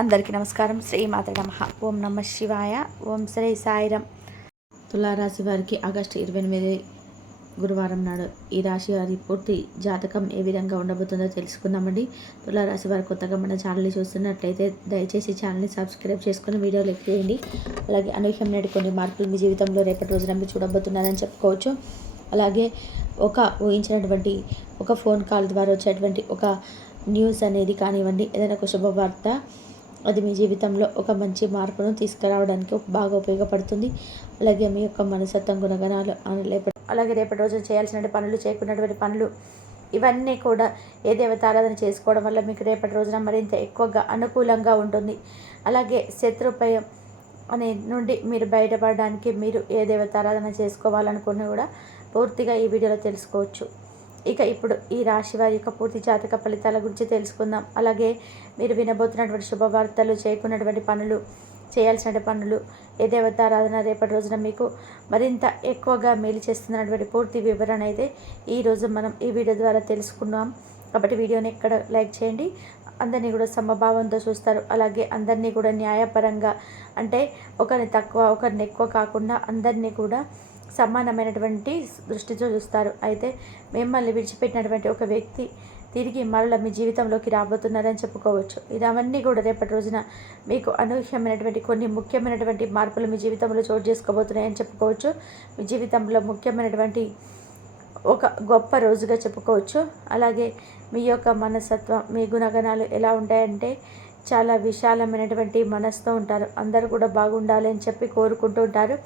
అందరికీ నమస్కారం. శ్రీమాత నమః. ఓం నమ శివాయ. ఓం శ్రీ సాయిరం. తులారాశి వారికి ఆగస్టు 28 గురువారం నాడు ఈ రాశి వారి పూర్తి జాతకం ఏ విధంగా ఉండబోతుందో తెలుసుకుందామండి. తులారాశి వారు కొత్తగా మన ఛానల్ని చూస్తున్నట్లయితే దయచేసి ఛానల్ని సబ్స్క్రైబ్ చేసుకుని వీడియోలు ఎక్కియండి. అలాగే అనూహ్యమైన కొన్ని మార్పులు మీ జీవితంలో రేపటి రోజున మీరు చూడబోతున్నారని చెప్పుకోవచ్చు. అలాగే ఊహించినటువంటి ఒక ఫోన్ కాల్ ద్వారా వచ్చేటువంటి ఒక న్యూస్ అనేది కానివ్వండి, ఏదైనా ఒక శుభవార్త, అది మీ జీవితంలో ఒక మంచి మార్పును తీసుకురావడానికి బాగా ఉపయోగపడుతుంది. అలాగే మీ యొక్క మనస్తత్వం, గుణగణాలు, అలాగే రేపటి రోజు చేయాల్సిన పనులు, చేయకున్నటువంటి పనులు, ఇవన్నీ కూడా ఏ దేవతారాధన చేసుకోవడం వల్ల మీకు రేపటి రోజున మరింత ఎక్కువగా అనుకూలంగా ఉంటుంది. అలాగే శత్రుభయం అనే నుండి మీరు బయటపడడానికి మీరు ఏ దేవతారాధన చేసుకోవాలనుకున్నా కూడా పూర్తిగా ఈ వీడియోలో తెలుసుకోవచ్చు. ఇక ఇప్పుడు ఈ రాశి వారి యొక్క పూర్తి జాతక ఫలితాల గురించి తెలుసుకుందాం. అలాగే మీరు వినబోతున్నటువంటి శుభవార్తలు, చేయకున్నటువంటి పనులు, చేయాల్సిన పనులు, ఏ దేవతారాధన రేపటి రోజున మీకు మరింత ఎక్కువగా మేలు చేస్తున్నటువంటి పూర్తి వివరణ అయితే ఈరోజు మనం ఈ వీడియో ద్వారా తెలుసుకున్నాం. కాబట్టి వీడియోని ఎక్కడ లైక్ చేయండి. అందరినీ కూడా సమభావంతో చూస్తారు. అలాగే అందరినీ కూడా న్యాయపరంగా, అంటే ఒకరిని తక్కువ ఒకరిని ఎక్కువ కాకుండా అందరినీ కూడా సమానమైనటువంటి దృష్టితో చూస్తారు. అయితే మిమ్మల్ని విడిచిపెట్టినటువంటి ఒక వ్యక్తి తిరిగి మరల మీ జీవితంలోకి రాబోతున్నారని చెప్పుకోవచ్చు. ఇవన్నీ కూడా రేపటి రోజున మీకు అనూహ్యమైనటువంటి కొన్ని ముఖ్యమైనటువంటి మార్పులు మీ జీవితంలో చోటు చేసుకోబోతున్నాయని చెప్పుకోవచ్చు. మీ జీవితంలో ముఖ్యమైనటువంటి ఒక గొప్ప రోజుగా చెప్పుకోవచ్చు. అలాగే మీ యొక్క మనస్తత్వం, మీ గుణగణాలు ఎలా ఉంటాయంటే చాలా విశాలమైనటువంటి మనసుతో ఉంటారు. అందరూ కూడా బాగుండాలి అని చెప్పి కోరుకుంటూ ఉంటారు.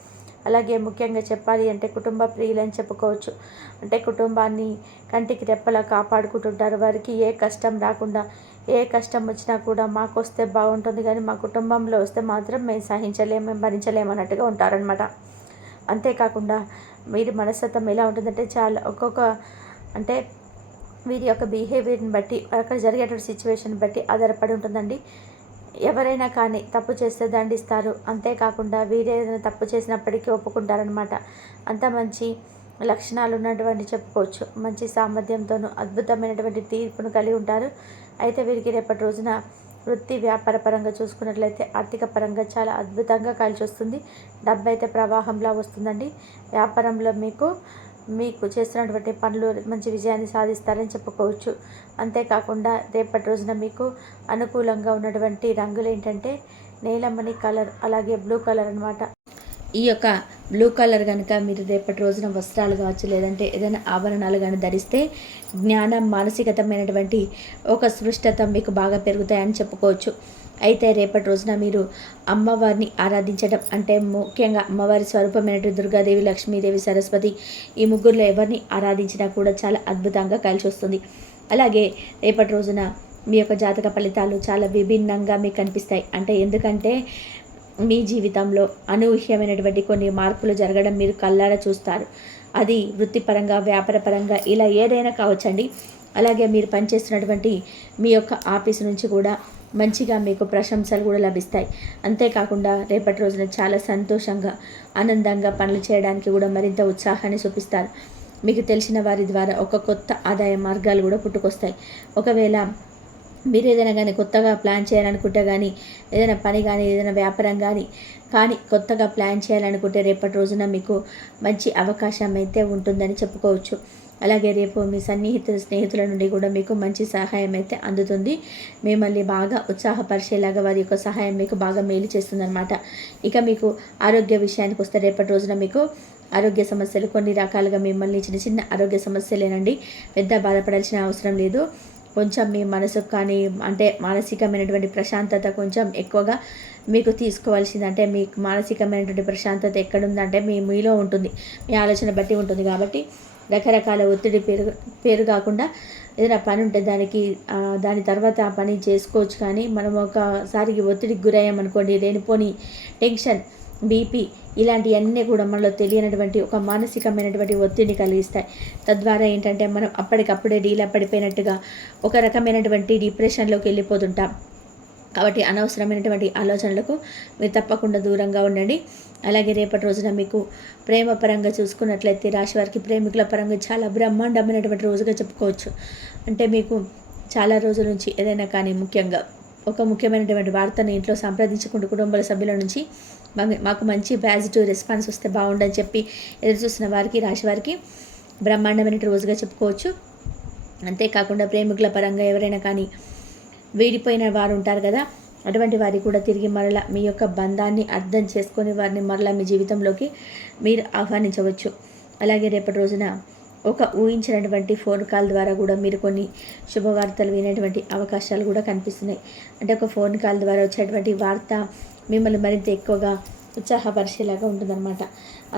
అలాగే ముఖ్యంగా చెప్పాలి అంటే కుటుంబ ప్రియులని చెప్పుకోవచ్చు. అంటే కుటుంబాన్ని కంటికి రెప్పలా కాపాడుకుంటుంటారు. వారికి ఏ కష్టం రాకుండా, ఏ కష్టం వచ్చినా కూడా మాకు వస్తే బాగుంటుంది, కానీ మా కుటుంబంలో వస్తే మాత్రం మేము సహించలేము, మేము భరించలేము అన్నట్టుగా ఉంటారనమాట. అంతేకాకుండా వీరి మనస్తత్వం ఎలా ఉంటుందంటే చాలా అంటే వీరి యొక్క బిహేవియర్ని బట్టి, అక్కడ జరిగేటువంటి సిచ్యువేషన్ బట్టి ఆధారపడి ఉంటుందండి. ఎవరైనా కానీ తప్పు చేస్తే దండిస్తారు. అంతేకాకుండా వీరేదైనా తప్పు చేసినప్పటికీ ఒప్పుకుంటారనమాట. అంత మంచి లక్షణాలు ఉన్నటువంటి చెప్పుకోవచ్చు. మంచి సామర్థ్యంతోనూ అద్భుతమైనటువంటి తీర్పును కలిగి ఉంటారు. అయితే వీరికి రేపటి రోజున వృత్తి, వ్యాపార పరంగా చూసుకున్నట్లయితే ఆర్థిక పరంగా చాలా అద్భుతంగా కలిసి వస్తుంది. డబ్బు అయితే ప్రవాహంలా వస్తుందండి. వ్యాపారంలో మీకు చేస్తున్నటువంటి పనులు మంచి విజయాన్ని సాధిస్తారని చెప్పుకోవచ్చు. అంతేకాకుండా రేపటి రోజున మీకు అనుకూలంగా ఉన్నటువంటి రంగులు ఏంటంటే నీలమణి కలర్, అలాగే బ్లూ కలర్ అనమాట. ఈ యొక్క బ్లూ కలర్ కనుక మీరు రేపటి రోజున వస్త్రాలు కావచ్చు, లేదంటే ఏదైనా ఆభరణాలు కానీ ధరిస్తే జ్ఞానం, మానసికతమైనటువంటి ఒక స్పృష్టత మీకు బాగా పెరుగుతాయని చెప్పుకోవచ్చు. అయితే రేపటి రోజున మీరు అమ్మవారిని ఆరాధించడం, అంటే ముఖ్యంగా అమ్మవారి స్వరూపమైనటువంటి దుర్గాదేవి, లక్ష్మీదేవి, సరస్వతి, ఈ ముగ్గురులో ఎవరిని ఆరాధించినా కూడా చాలా అద్భుతంగా కలిసి వస్తుంది. అలాగే రేపటి రోజున మీ యొక్క జాతక ఫలితాలు చాలా విభిన్నంగా మీకు కనిపిస్తాయి. ఎందుకంటే మీ జీవితంలో అనూహ్యమైనటువంటి కొన్ని మార్పులు జరగడం మీరు కళ్ళారా చూస్తారు. అది వృత్తిపరంగా, వ్యాపారపరంగా, ఇలా ఏదైనా కావచ్చండి. అలాగే మీరు పనిచేస్తున్నటువంటి మీ యొక్క ఆఫీసు నుంచి కూడా మంచిగా మీకు ప్రశంసలు కూడా లభిస్తాయి. అంతేకాకుండా రేపటి రోజున చాలా సంతోషంగా, ఆనందంగా పనులు చేయడానికి కూడా మరింత ఉత్సాహాన్ని చూపిస్తారు. మీకు తెలిసిన వారి ద్వారా ఒక కొత్త ఆదాయ మార్గాలు కూడా పుట్టుకొస్తాయి. ఒకవేళ మీరు ఏదైనా కానీ కొత్తగా ప్లాన్ చేయాలనుకుంటే కానీ, ఏదైనా పని కానీ, ఏదైనా వ్యాపారం కానీ కొత్తగా ప్లాన్ చేయాలనుకుంటే రేపటి రోజున మీకు మంచి అవకాశం అయితే ఉంటుందని చెప్పుకోవచ్చు. అలాగే రేపు మీ స్నేహితుల నుండి కూడా మీకు మంచి సహాయం అయితే అందుతుంది. మిమ్మల్ని బాగా ఉత్సాహపరిచేలాగా వారి యొక్క సహాయం మీకు బాగా మేలు చేస్తుందన్నమాట. ఇక మీకు ఆరోగ్య విషయానికి వస్తే రేపటి రోజున మీకు ఆరోగ్య సమస్యలు కొన్ని రకాలుగా మిమ్మల్ని చిన్న చిన్న ఆరోగ్య సమస్యలేనండి, పెద్ద బాధపడాల్సిన అవసరం లేదు. కొంచెం మీ మనసుకు కానీ, అంటే మానసికమైనటువంటి ప్రశాంతత కొంచెం ఎక్కువగా మీకు తీసుకోవాల్సింది. అంటే మీకు మానసికమైనటువంటి ప్రశాంతత ఎక్కడుందంటే మీలో ఉంటుంది, మీ ఆలోచన బట్టి ఉంటుంది. కాబట్టి రకరకాల ఒత్తిడి పేరు కాకుండా ఏదైనా పని ఉంటే దాని తర్వాత ఆ పని చేసుకోవచ్చు. కానీ మనం ఒకసారికి ఒత్తిడికి గురయ్యామనుకోండి, లేనిపోని టెన్షన్, బీపీ, ఇలాంటివన్నీ కూడా మనలో తెలియనటువంటి ఒక మానసికమైనటువంటి ఒత్తిడిని కలిగిస్తాయి. తద్వారా ఏంటంటే మనం అప్పటికప్పుడే డీలా పడిపోయినట్టుగా ఒక రకమైనటువంటి డిప్రెషన్లోకి వెళ్ళిపోతుంటాం. కాబట్టి అనవసరమైనటువంటి ఆలోచనలకు మీరు తప్పకుండా దూరంగా ఉండండి. అలాగే రేపటి రోజున మీకు ప్రేమ పరంగా చూసుకున్నట్లయితే రాశి వారికి ప్రేమికుల పరంగా చాలా బ్రహ్మాండమైనటువంటి రోజుగా చెప్పుకోవచ్చు. అంటే మీకు చాలా రోజుల నుంచి ఏదైనా కానీ, ముఖ్యంగా ఒక ముఖ్యమైనటువంటి వార్తను ఇంట్లో సంప్రదించుకుంటూ కుటుంబ సభ్యుల నుంచి మాకు మంచి పాజిటివ్ రెస్పాన్స్ వస్తే బాగుండని చెప్పి ఎదురు చూస్తున్న వారికి, రాశి వారికి బ్రహ్మాండమైన రోజుగా చెప్పుకోవచ్చు. అంతేకాకుండా ప్రేమికుల పరంగా ఎవరైనా కానీ వీడిపోయిన వారు ఉంటారు కదా, అటువంటి వారికి కూడా తిరిగి మరలా మీ యొక్క బంధాన్ని అర్థం చేసుకొని వారిని మరలా మీ జీవితంలోకి మీరు ఆహ్వానించవచ్చు. అలాగే రేపటి రోజున ఒక ఊహించినటువంటి ఫోన్ కాల్ ద్వారా కూడా మీరు కొన్ని శుభవార్తలు వినేటువంటి అవకాశాలు కూడా కనిపిస్తున్నాయి. అంటే ఒక ఫోన్ కాల్ ద్వారా వచ్చేటువంటి వార్త మిమ్మల్ని మరింత ఎక్కువగా ఉత్సాహపరిచేలాగా ఉంటుందన్నమాట.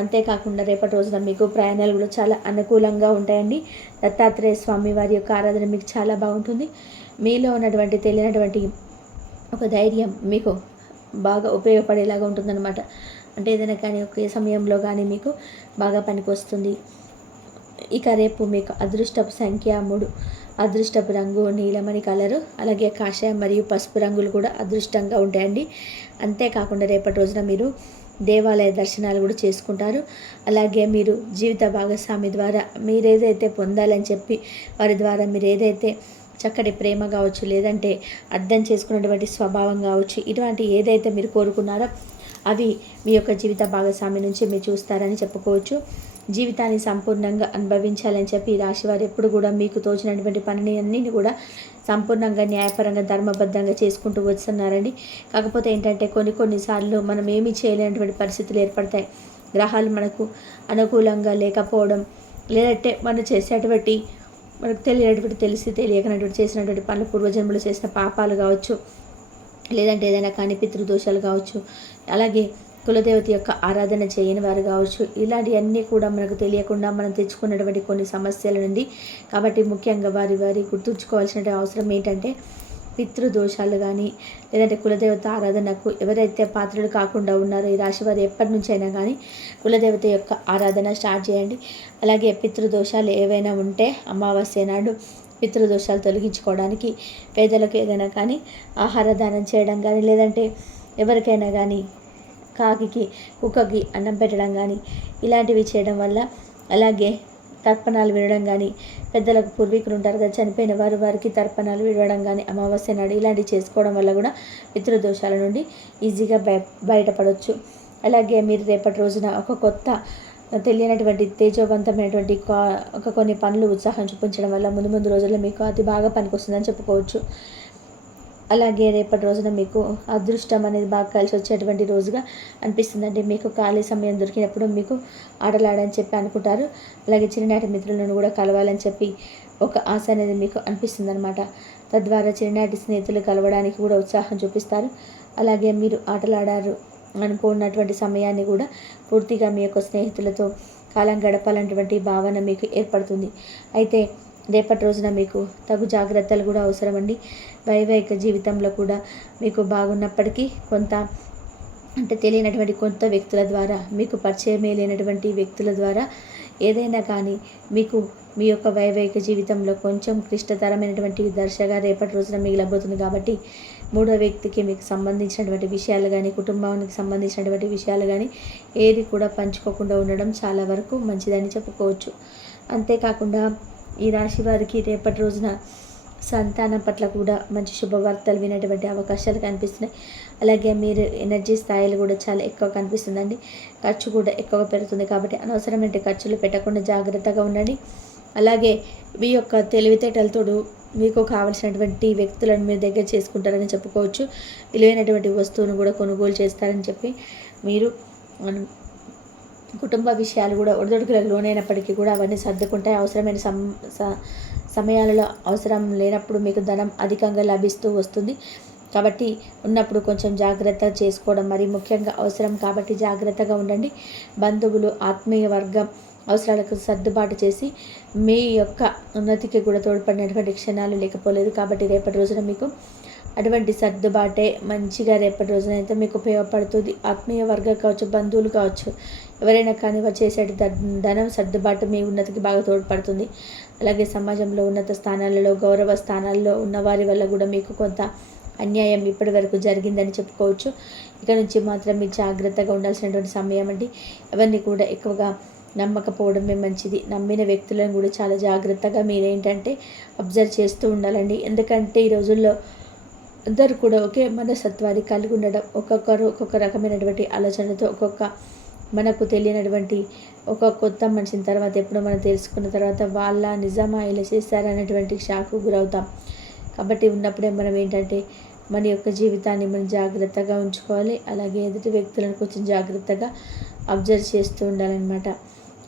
అంతేకాకుండా రేపటి రోజున మీకు ప్రయాణాలు కూడా చాలా అనుకూలంగా ఉంటాయండి. దత్తాత్రేయ స్వామి వారి యొక్క ఆరాధన మీకు చాలా బాగుంటుంది. మీలో ఉన్నటువంటి తెలియనటువంటి ఒక ధైర్యం మీకు బాగా ఉపయోగపడేలాగా ఉంటుందన్నమాట. అంటే ఏదైనా కానీ ఒకే సమయంలో కానీ మీకు బాగా పనికొస్తుంది. ఇక రేపు మీకు అదృష్టపు సంఖ్య 3, అదృష్టపు రంగు నీలమణి కలరు, అలాగే కాషాయం మరియు పసుపు రంగులు కూడా అదృష్టంగా ఉంటాయండి. అంతేకాకుండా రేపటి రోజున మీరు దేవాలయ దర్శనాలు కూడా చేసుకుంటారు. అలాగే మీరు జీవిత భాగస్వామి ద్వారా మీరేదైతే పొందాలని చెప్పి వారి ద్వారా మీరు ఏదైతే చక్కటి ప్రేమ కావచ్చు, లేదంటే అర్థం చేసుకున్నటువంటి స్వభావం కావచ్చు, ఇటువంటి ఏదైతే మీరు కోరుకున్నారో అవి మీ యొక్క జీవిత భాగస్వామి నుంచి మీరు చూస్తారని చెప్పుకోవచ్చు. జీవితాన్ని సంపూర్ణంగా అనుభవించాలని చెప్పి ఈ రాశి వారు ఎప్పుడు కూడా మీకు తోచినటువంటి పనిని అన్నింటినీ కూడా సంపూర్ణంగా న్యాయపరంగా ధర్మబద్ధంగా చేసుకుంటూ వస్తున్నారండి. కాకపోతే ఏంటంటే కొన్నిసార్లు మనం ఏమీ చేయలేనటువంటి పరిస్థితులు ఏర్పడతాయి. గ్రహాలు మనకు అనుకూలంగా లేకపోవడం, లేదంటే మనం చేసేటువంటి మనకు తెలిసి తెలియకనటువంటి చేసినటువంటి పనులు, పూర్వజన్మలు చేసిన పాపాలు కావచ్చు, లేదంటే ఏదైనా కానీ పితృదోషాలు కావచ్చు, అలాగే కులదేవత యొక్క ఆరాధన చేయని వారు కావచ్చు, ఇలాంటివన్నీ కూడా మనకు తెలియకుండా మనం తెచ్చుకున్నటువంటి కొన్ని సమస్యల నుండి. కాబట్టి ముఖ్యంగా వారి గుర్తుంచుకోవాల్సిన అవసరం ఏంటంటే పితృదోషాలు కానీ, లేదంటే కులదేవత ఆరాధనకు ఎవరైతే పాత్రలు కాకుండా ఉన్నారో ఈ రాశి వారు ఎప్పటి నుంచైనా కానీ కులదేవత యొక్క ఆరాధన స్టార్ట్ చేయండి. అలాగే పితృదోషాలు ఏవైనా ఉంటే అమావాస్య నాడు పితృదోషాలు తొలగించుకోవడానికి పేదలకు ఏదైనా కానీ ఆహార దానం చేయడం కానీ, లేదంటే ఎవరికైనా కానీ కాకికి కుక్కకి అన్నం పెట్టడం కానీ ఇలాంటివి చేయడం వల్ల, అలాగే తర్పణాలు వినడం కానీ, పెద్దలకు పూర్వీకులు ఉంటారు కదా చనిపోయిన వారికి తర్పణాలు విడవడం కానీ అమావాస్య నాడు ఇలాంటివి చేసుకోవడం వల్ల కూడా పితృదోషాల నుండి ఈజీగా బయటపడవచ్చు. అలాగే మీరు రేపటి రోజున ఒక కొత్త తెలియనటువంటి తేజోవంతమైనటువంటి కొన్ని పనులు ఉత్సాహం చూపించడం వల్ల ముందు రోజుల్లో మీకు అతి బాగా పనికొస్తుందని చెప్పుకోవచ్చు. అలాగే రేపటి రోజున మీకు అదృష్టం అనేది బాగా కలిసి వచ్చేటువంటి రోజుగా అనిపిస్తుందండి. మీకు ఖాళీ సమయం దొరికినప్పుడు మీకు ఆటలాడని చెప్పి అనుకుంటారు. అలాగే చిన్ననాటి మిత్రులను కూడా కలవాలని చెప్పి ఒక ఆశ అనేది మీకు అనిపిస్తుంది అనమాట. తద్వారా చిన్ననాటి స్నేహితులు కలవడానికి కూడా ఉత్సాహం చూపిస్తారు. అలాగే మీరు ఆటలాడారు అనుకున్నటువంటి సమయాన్ని కూడా పూర్తిగా మీ యొక్క స్నేహితులతో కాలం గడపాలన్నటువంటి భావన మీకు ఏర్పడుతుంది. అయితే రేపటి రోజున మీకు తగు జాగ్రత్తలు కూడా అవసరమండి. వైవాహిక జీవితంలో కూడా మీకు బాగున్నప్పటికీ కొంత అంటే తెలియనటువంటి కొత్త వ్యక్తుల ద్వారా, మీకు పరిచయమే లేనటువంటి వ్యక్తుల ద్వారా ఏదైనా కానీ మీకు మీ యొక్క వైవాహిక జీవితంలో కొంచెం క్లిష్టతరమైనటువంటి దశగా రేపటి రోజున మిగిలబోతుంది. కాబట్టి మూడో వ్యక్తికి మీకు సంబంధించినటువంటి విషయాలు కానీ, కుటుంబానికి సంబంధించినటువంటి విషయాలు కానీ ఏది కూడా పంచుకోకుండా ఉండడం చాలా వరకు మంచిదని చెప్పుకోవచ్చు. అంతేకాకుండా ఈ రాశి వారికి రేపటి రోజున సంతానం పట్ల కూడా మంచి శుభవార్తలు వినేటువంటి అవకాశాలు కనిపిస్తున్నాయి. అలాగే మీరు ఎనర్జీ స్థాయిలు కూడా చాలా ఎక్కువ కనిపిస్తుందండి. ఖర్చు కూడా ఎక్కువగా పెరుగుతుంది. కాబట్టి అనవసరమైన ఖర్చులు పెట్టకుండా జాగ్రత్తగా ఉండండి. అలాగే మీ యొక్క తెలివితేటలతో మీకు కావలసినటువంటి వ్యక్తులను మీరు దగ్గర చేసుకుంటారని చెప్పుకోవచ్చు. విలువైనటువంటి వస్తువును కూడా కొనుగోలు చేస్తారని చెప్పి మీరు కుటుంబ విషయాలు కూడా ఒడిదొడుకులకు లోనైనప్పటికీ కూడా అవన్నీ సర్దుకుంటాయి. అవసరమైన సమయాలలో అవసరం లేనప్పుడు మీకు ధనం అధికంగా లభిస్తూ వస్తుంది. కాబట్టి ఉన్నప్పుడు కొంచెం జాగ్రత్త చేసుకోవడం మరి ముఖ్యంగా అవసరం. కాబట్టి జాగ్రత్తగా ఉండండి. బంధువులు, ఆత్మీయ వర్గం అవసరాలకు సర్దుబాటు చేసి మీ యొక్క ఉన్నతికి కూడా తోడ్పడినటువంటి క్షణాలు లేకపోలేదు. కాబట్టి రేపటి రోజున మీకు అటువంటి సర్దుబాటే మంచిగా రేపటి రోజున అయితే మీకు ఉపయోగపడుతుంది. ఆత్మీయ వర్గం కావచ్చు, బంధువులు కావచ్చు, ఎవరైనా కానీ వారు చేసే ధనం సర్దుబాటు మీ ఉన్నతికి బాగా తోడ్పడుతుంది. అలాగే సమాజంలో ఉన్నత స్థానాలలో, గౌరవ స్థానాల్లో ఉన్న వారి వల్ల కూడా మీకు కొంత అన్యాయం ఇప్పటి వరకు జరిగిందని చెప్పుకోవచ్చు. ఇక నుంచి మాత్రం మీరు జాగ్రత్తగా ఉండాల్సినటువంటి సమయం అండి. ఎవరిని కూడా ఎక్కువగా నమ్మకపోవడమే మంచిది. నమ్మిన వ్యక్తులను కూడా చాలా జాగ్రత్తగా మీరేంటంటే అబ్జర్వ్ చేస్తూ ఉండాలండి. ఎందుకంటే ఈ రోజుల్లో అందరూ కూడా ఒకే మనస్తత్వాన్ని కలిగి ఉండడం, ఒక్కొక్కరు ఒక్కొక్క రకమైనటువంటి ఆలోచనలతో మనకు తెలియనటువంటి ఒక కొత్త మనిషిని తర్వాత ఎప్పుడో మనం తెలుసుకున్న తర్వాత వాళ్ళ నిజమా ఇలా చేస్తారనేటువంటి షాక్కు గురవుతాం. కాబట్టి ఉన్నప్పుడే మనం ఏంటంటే మన యొక్క జీవితాన్ని మనం జాగ్రత్తగా ఉంచుకోవాలి. అలాగే ఎదుటి వ్యక్తులను కొంచెం జాగ్రత్తగా అబ్జర్వ్ చేస్తూ ఉండాలన్నమాట.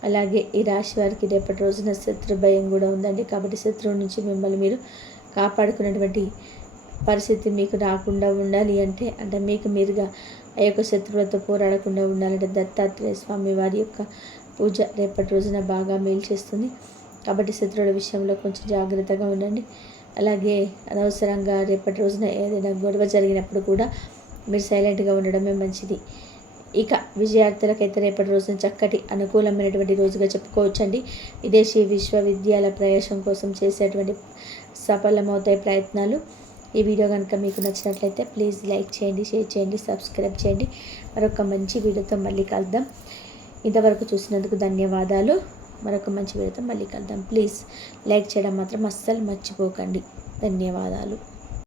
అలాగే ఈ రాశి వారికి రేపటి రోజున శత్రు భయం కూడా ఉందండి. కాబట్టి శత్రువు నుంచి మిమ్మల్ని మీరు కాపాడుకున్నటువంటి పరిస్థితి మీకు రాకుండా ఉండాలి అంటే మీకు మీరుగా ఆ యొక్క శత్రువులతో పోరాడకుండా ఉండాలంటే దత్తాత్రేయ స్వామి వారి యొక్క పూజ రేపటి రోజున బాగా మేలు చేస్తుంది. కాబట్టి శత్రువుల విషయంలో కొంచెం జాగ్రత్తగా ఉండండి. అలాగే అనవసరంగా రేపటి రోజున ఏదైనా గొడవ జరిగినప్పుడు కూడా మీరు సైలెంట్గా ఉండడమే మంచిది. ఇక విద్యార్థులకైతే రేపటి రోజున చక్కటి అనుకూలమైనటువంటి రోజుగా చెప్పుకోవచ్చండి. విదేశీ విశ్వవిద్యాలయ ప్రవేశం కోసం చేసేటువంటి సఫలమవుతాయి ప్రయత్నాలు. ఈ వీడియో కనుక మీకు నచ్చినట్లయితే ప్లీజ్ లైక్ చేయండి, షేర్ చేయండి, సబ్స్క్రైబ్ చేయండి. మరొక మంచి వీడియోతో మళ్ళీ కలుద్దాం. ఇంతవరకు చూసినందుకు ధన్యవాదాలు. మరొక మంచి వీడియోతో మళ్ళీ కలుద్దాం. ప్లీజ్ లైక్ చేయడం మాత్రం అస్సలు మర్చిపోకండి. ధన్యవాదాలు.